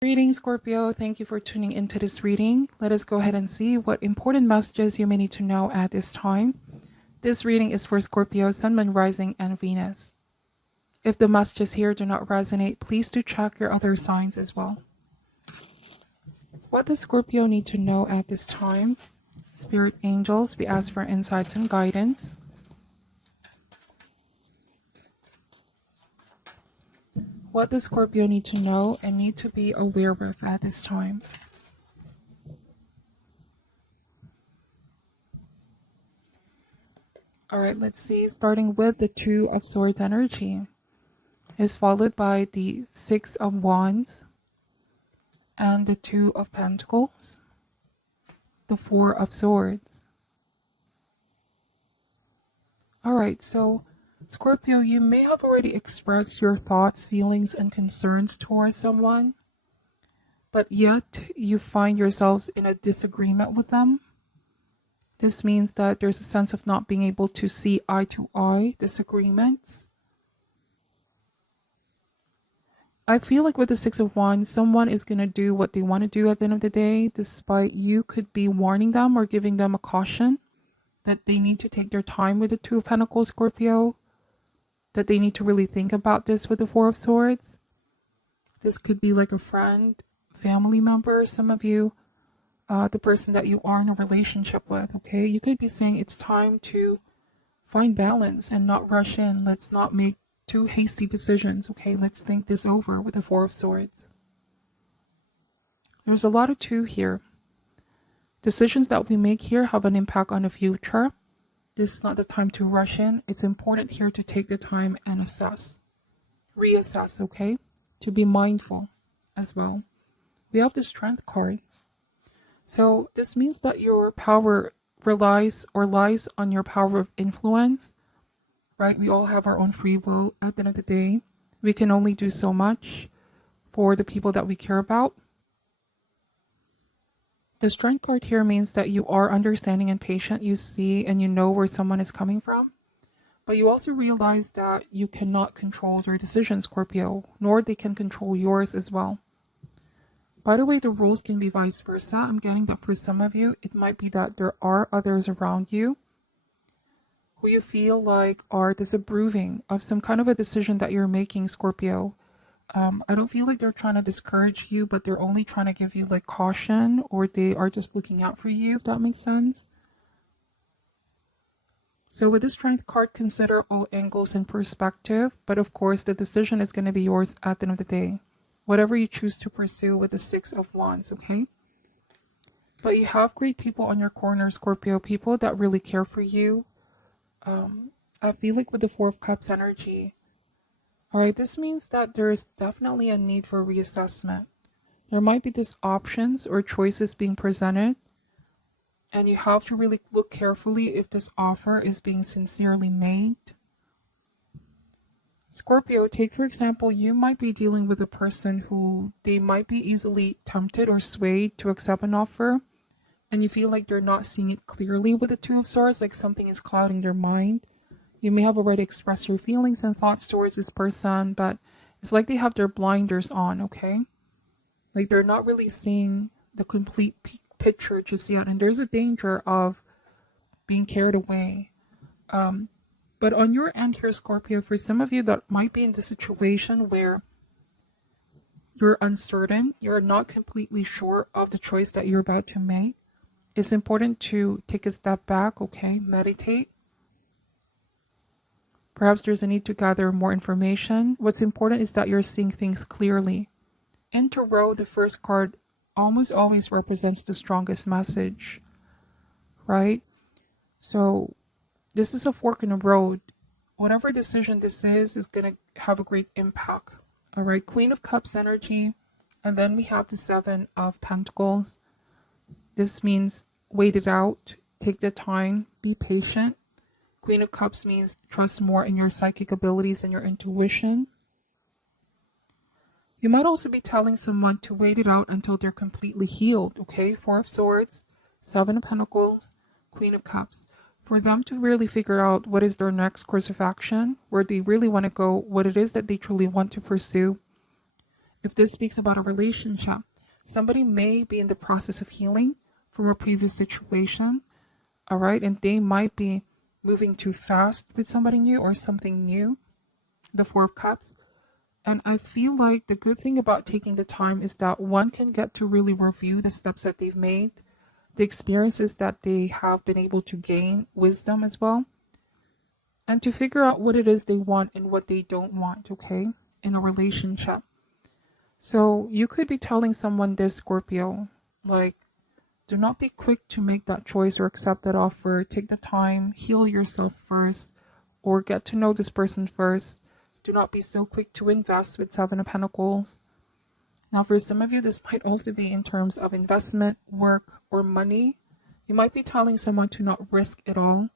Greetings, Scorpio. Thank you for tuning into this reading. Let us go ahead and see what important messages you may need to know at this time. This reading is for Scorpio, Sun, Moon, Rising, and Venus. If the messages here do not resonate, please do check your other signs as well. What does Scorpio need to know at this time? Spirit angels, we ask for insights and guidance. What does Scorpio need to know and need to be aware of at this time? All right, let's see. Starting with the Two of Swords energy is followed by the Six of Wands and the Two of Pentacles, the Four of Swords. All right, so Scorpio, you may have already expressed your thoughts, feelings, and concerns towards someone, but yet you find yourselves in a disagreement with them. This means that there's a sense of not being able to see eye to eye, disagreements. I feel like with the Six of Wands, someone is going to do what they want to do at the end of the day, despite you could be warning them or giving them a caution that they need to take their time with the Two of Pentacles, Scorpio, that they need to really think about this with the Four of Swords. This could be like a friend, family member, some of you, the person that you are in a relationship with, okay? You could be saying it's time to find balance and not rush in. Let's not make too hasty decisions, okay? Let's think this over with the Four of Swords. There's a lot of two here. Decisions that we make here have an impact on the future. This is not the time to rush in. It's important here to take the time and assess. Reassess, okay? To be mindful as well. We have the Strength card. So this means that your power lies on your power of influence, right? We all have our own free will at the end of the day. We can only do so much for the people that we care about. The Strength card here means that you are understanding and patient. You see and you know where someone is coming from. But you also realize that you cannot control their decisions, Scorpio, nor they can control yours as well. By the way, the rules can be vice versa. I'm getting that for some of you, it might be that there are others around you who you feel like are disapproving of some kind of a decision that you're making, Scorpio. I don't feel like they're trying to discourage you, but they're only trying to give you like caution, or they are just looking out for you, if that makes sense. So with the Strength card, consider all angles and perspective, but of course the decision is going to be yours at the end of the day. Whatever you choose to pursue with the Six of Wands, okay? But you have great people on your corner, Scorpio, people that really care for you. I feel like with the Four of Cups energy, all right, this means that there is definitely a need for reassessment. There might be these options or choices being presented, and you have to really look carefully if this offer is being sincerely made. Scorpio, take for example, you might be dealing with a person who they might be easily tempted or swayed to accept an offer, and you feel like they're not seeing it clearly with the Two of Swords, like something is clouding their mind. You may have already expressed your feelings and thoughts towards this person, but it's like they have their blinders on, okay? Like they're not really seeing the complete picture just yet, and there's a danger of being carried away. But on your end here, Scorpio, for some of you that might be in the situation where you're uncertain, you're not completely sure of the choice that you're about to make, it's important to take a step back, okay? Meditate. Perhaps there's a need to gather more information. What's important is that you're seeing things clearly. In Tarot, the first card almost always represents the strongest message, right? So this is a fork in the road. Whatever decision this is going to have a great impact. All right, Queen of Cups energy. And then we have the Seven of Pentacles. This means wait it out, take the time, be patient. Queen of Cups means trust more in your psychic abilities and your intuition. You might also be telling someone to wait it out until they're completely healed, okay? Four of Swords, Seven of Pentacles, Queen of Cups. For them to really figure out what is their next course of action, where they really want to go, what it is that they truly want to pursue. If this speaks about a relationship, somebody may be in the process of healing from a previous situation, all right, and they might be moving too fast with somebody new or something new, the Four of Cups. And I feel like the good thing about taking the time is that one can get to really review the steps that they've made, the experiences that they have been able to gain, wisdom as well, and to figure out what it is they want and what they don't want, okay, in a relationship. So you could be telling someone this, Scorpio, like, do not be quick to make that choice or accept that offer. Take the time, heal yourself first, or get to know this person first. Do not be so quick to invest with Seven of Pentacles. Now, for some of you, this might also be in terms of investment, work, or money. You might be telling someone to not risk it all.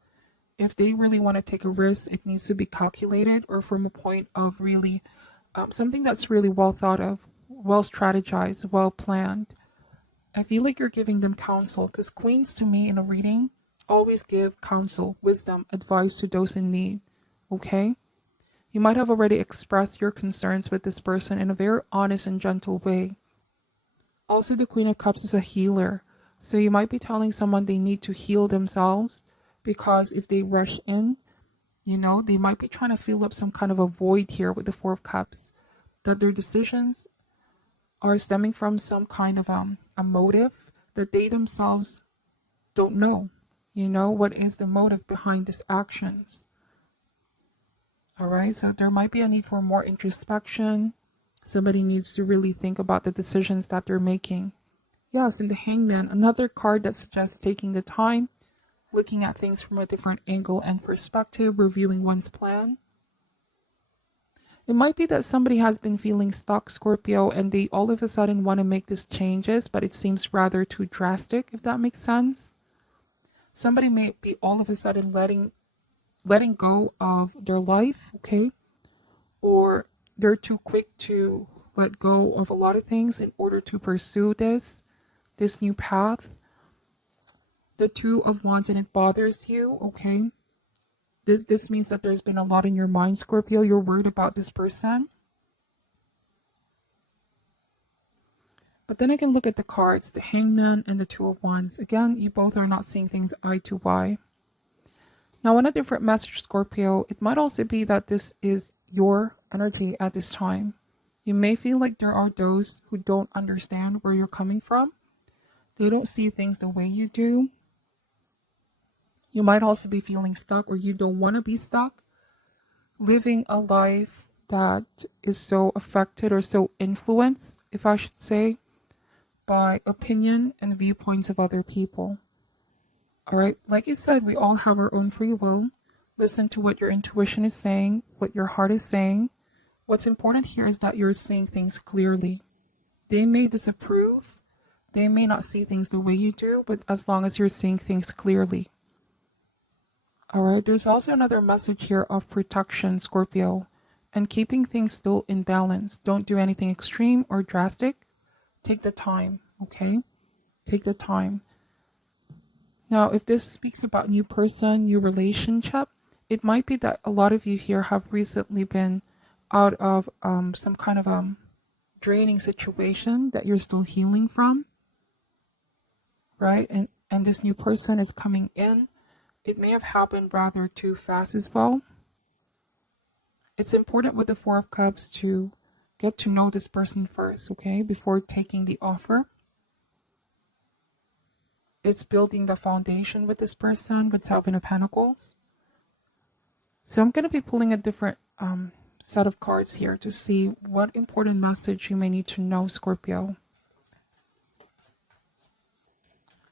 If they really want to take a risk, it needs to be calculated or from a point of really something that's really well thought of, well strategized, well planned. I feel like you're giving them counsel because queens to me in a reading always give counsel, wisdom, advice to those in need. Okay? You might have already expressed your concerns with this person in a very honest and gentle way. Also, the Queen of Cups is a healer. So you might be telling someone they need to heal themselves because if they rush in, they might be trying to fill up some kind of a void here with the Four of Cups. That their decisions are stemming from some kind of a motive that they themselves don't know. What is the motive behind these actions? All right, so there might be a need for more introspection. Somebody needs to really think about the decisions that they're making. Yes, and the Hangman, another card that suggests taking the time, looking at things from a different angle and perspective, reviewing one's plan. It might be that somebody has been feeling stuck, Scorpio, and they all of a sudden want to make these changes, but it seems rather too drastic, if that makes sense. Somebody may be all of a sudden letting go of their life, okay? Or they're too quick to let go of a lot of things in order to pursue this new path. The Two of Wands, and it bothers you, okay? This means that there's been a lot in your mind, Scorpio. You're worried about this person. But then I can look at the cards, the Hangman and the Two of Wands. Again, you both are not seeing things eye to eye. Now, on a different message, Scorpio, it might also be that this is your energy at this time. You may feel like there are those who don't understand where you're coming from. They don't see things the way you do. You might also be feeling stuck, or you don't want to be stuck, living a life that is so affected or so influenced, if I should say, by opinion and viewpoints of other people. All right, like I said, we all have our own free will. Listen to what your intuition is saying, what your heart is saying. What's important here is that you're seeing things clearly. They may disapprove, they may not see things the way you do, but as long as you're seeing things clearly. All right, there's also another message here of protection, Scorpio, and keeping things still in balance. Don't do anything extreme or drastic. Take the time, okay? Take the time. Now, if this speaks about new person, new relationship, it might be that a lot of you here have recently been out of some kind of draining situation that you're still healing from, right? And this new person is coming in. It may have happened rather too fast as well. It's important with the Four of Cups to get to know this person first, okay, before taking the offer. It's building the foundation with this person, with Seven of Pentacles. So I'm going to be pulling a different set of cards here to see what important message you may need to know, Scorpio.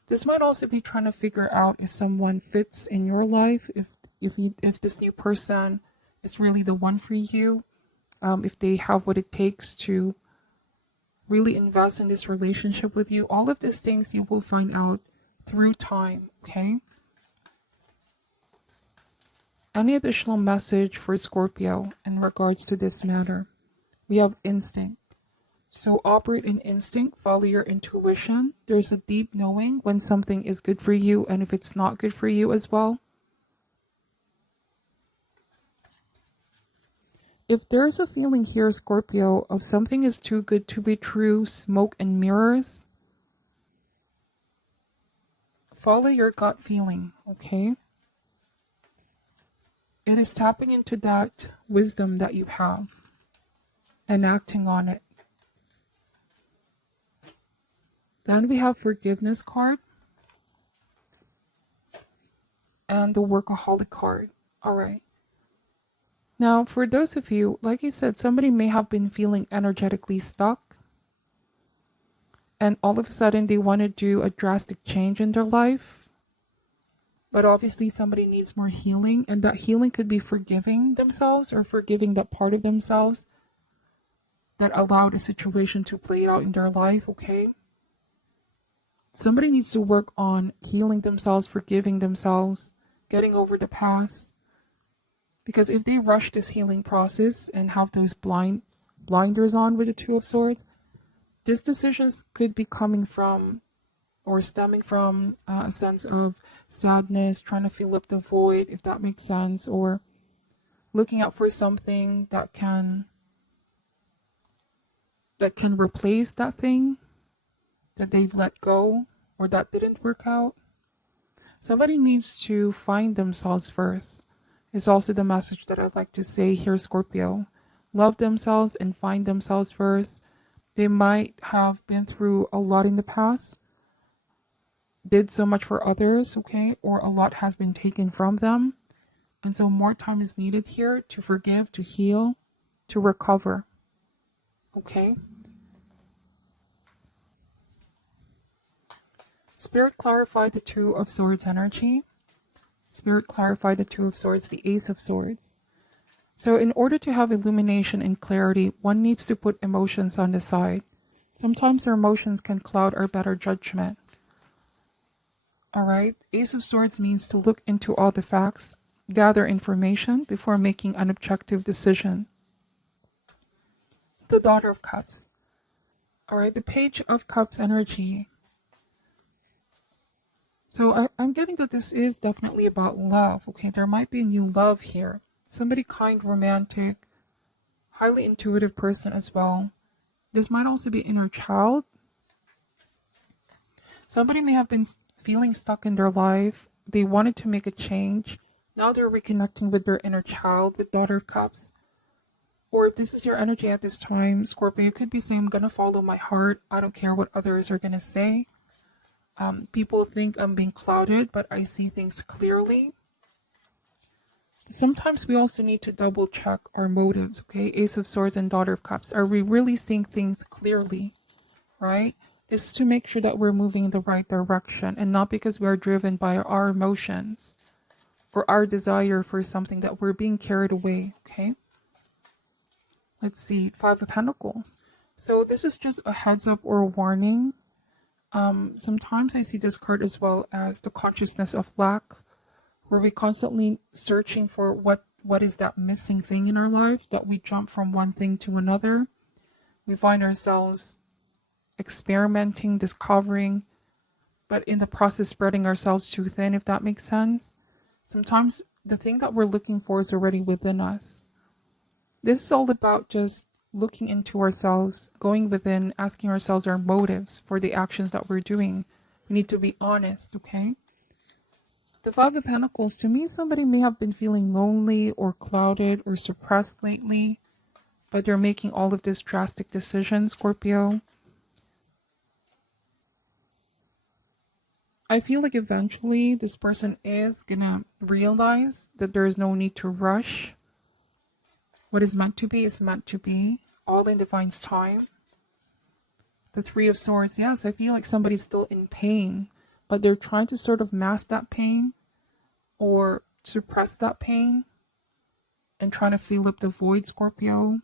This might also be trying to figure out if someone fits in your life, if this new person is really the one for you, if they have what it takes to really invest in this relationship with you. All of these things you will find out through time, okay? Any additional message for Scorpio in regards to this matter? We have instinct. So operate in instinct, follow your intuition. There's a deep knowing when something is good for you and if it's not good for you as well. If there's a feeling here, Scorpio, of something is too good to be true, smoke and mirrors, follow your gut feeling, okay? It is tapping into that wisdom that you have and acting on it. Then we have forgiveness card and the workaholic card. All right. Now, for those of you, like I said, somebody may have been feeling energetically stuck, and all of a sudden they want to do a drastic change in their life. But obviously somebody needs more healing, and that healing could be forgiving themselves or forgiving that part of themselves that allowed a situation to play out in their life, okay? Somebody needs to work on healing themselves, forgiving themselves, getting over the past. Because if they rush this healing process and have those blinders on with the Two of Swords, these decisions could be coming from or stemming from a sense of sadness, trying to fill up the void, if that makes sense, or looking out for something that can replace that thing that they've let go or that didn't work out. Somebody needs to find themselves first. Is also the message that I'd like to say here, Scorpio. Love themselves and find themselves first. They might have been through a lot in the past, did so much for others, okay, or a lot has been taken from them. And so more time is needed here to forgive, to heal, to recover, okay? Spirit clarified the Two of Swords energy. Spirit clarified the Two of Swords, the Ace of Swords. So in order to have illumination and clarity, one needs to put emotions on the side. Sometimes our emotions can cloud our better judgment. All right, Ace of Swords means to look into all the facts, gather information before making an objective decision. The Daughter of Cups. All right, the Page of Cups energy. So I'm getting that this is definitely about love, okay? There might be a new love here. Somebody kind, romantic, highly intuitive person as well. This might also be inner child. Somebody may have been feeling stuck in their life. They wanted to make a change. Now they're reconnecting with their inner child, with Daughter of Cups. Or if this is your energy at this time, Scorpio, you could be saying, I'm going to follow my heart. I don't care what others are going to say. People think I'm being clouded, but I see things clearly. Sometimes we also need to double check our motives, okay? Ace of Swords and Daughter of Cups. Are we really seeing things clearly, right? This is to make sure that we're moving in the right direction and not because we are driven by our emotions or our desire for something that we're being carried away, okay? Let's see, Five of Pentacles. So this is just a heads up or a warning. Sometimes I see this card as well as the consciousness of lack, where we're constantly searching for what is that missing thing in our life, that we jump from one thing to another. We find ourselves experimenting, discovering, but in the process spreading ourselves too thin, if that makes sense. Sometimes the thing that we're looking for is already within us. This is all about just looking into ourselves, going within, asking ourselves our motives for the actions that we're doing. We need to be honest, okay? The Five of Pentacles, to me, somebody may have been feeling lonely or clouded or suppressed lately, but they're making all of this drastic decisions, Scorpio. I feel like eventually this person is gonna realize that there is no need to rush. What is meant to be is meant to be, all in divine's time. The Three of Swords, yes, I feel like somebody's still in pain, but they're trying to sort of mask that pain or suppress that pain and trying to fill up the void, Scorpio.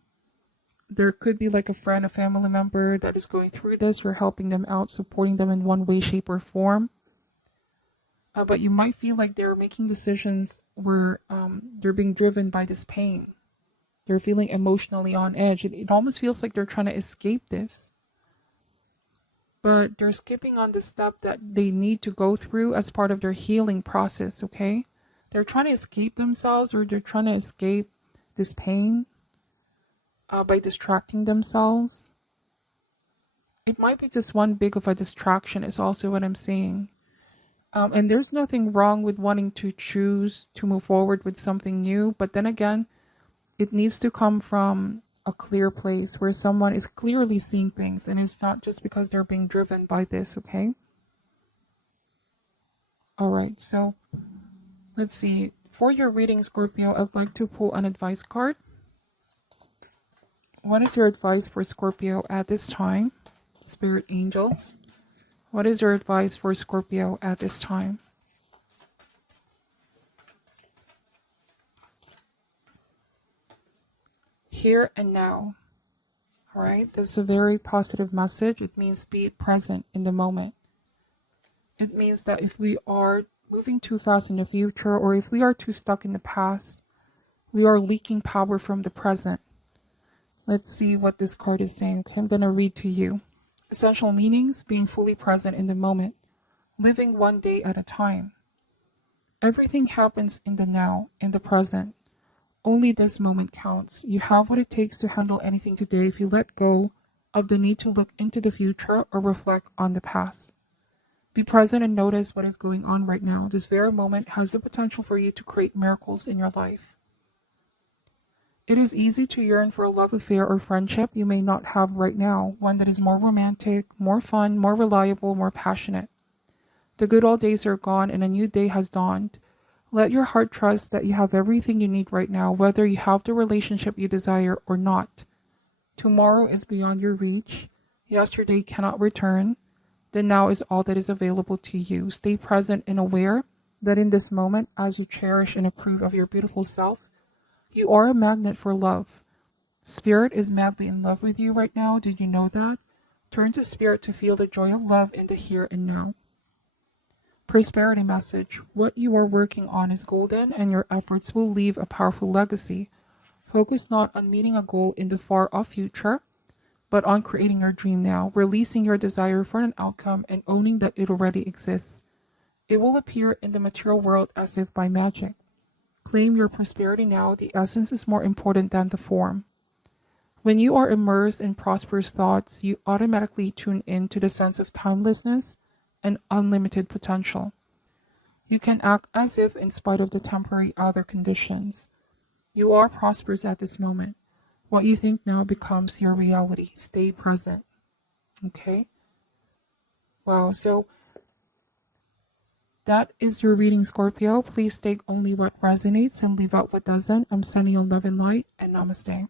There could be like a friend, a family member that is going through this. You're helping them out, supporting them in one way, shape, or form. But you might feel like they're making decisions where they're being driven by this pain. They're feeling emotionally on edge. It almost feels like they're trying to escape this. But they're skipping on the step that they need to go through as part of their healing process, okay? They're trying to escape themselves, or they're trying to escape this pain. by distracting themselves. It might be just one big of a distraction is also what I'm saying. And there's nothing wrong with wanting to choose to move forward with something new. But then again, it needs to come from a clear place where someone is clearly seeing things and it's not just because they're being driven by this, okay? All right, so let's see. For your reading, Scorpio, I'd like to pull an advice card. What is your advice for Scorpio at this time? Spirit angels. What is your advice for Scorpio at this time? Here and now. All right, that's a very positive message. It means be present in the moment. It means that if we are moving too fast in the future, or if we are too stuck in the past, we are leaking power from the present. Let's see what this card is saying. Okay, I'm going to read to you. Essential meanings: being fully present in the moment, living one day at a time. Everything happens in the now, in the present. Only this moment counts. You have what it takes to handle anything today if you let go of the need to look into the future or reflect on the past. Be present and notice what is going on right now. This very moment has the potential for you to create miracles in your life. It is easy to yearn for a love affair or friendship you may not have right now, one that is more romantic, more fun, more reliable, more passionate. The good old days are gone and a new day has dawned. Let your heart trust that you have everything you need right now, whether you have the relationship you desire or not. Tomorrow is beyond your reach. Yesterday cannot return. The now is all that is available to you. Stay present and aware that in this moment, as you cherish and approve of your beautiful self, you are a magnet for love. Spirit is madly in love with you right now. Did you know that? Turn to Spirit to feel the joy of love in the here and now. Prosperity message. What you are working on is golden and your efforts will leave a powerful legacy. Focus not on meeting a goal in the far off future, but on creating your dream now, releasing your desire for an outcome and owning that it already exists. It will appear in the material world as if by magic. Claim your prosperity now. The essence is more important than the form. When you are immersed in prosperous thoughts, you automatically tune in to the sense of timelessness and unlimited potential. You can act as if in spite of the temporary outer conditions. You are prosperous at this moment. What you think now becomes your reality. Stay present. Okay? Wow, so that is your reading, Scorpio. Please take only what resonates and leave out what doesn't. I'm sending you love and light, and namaste.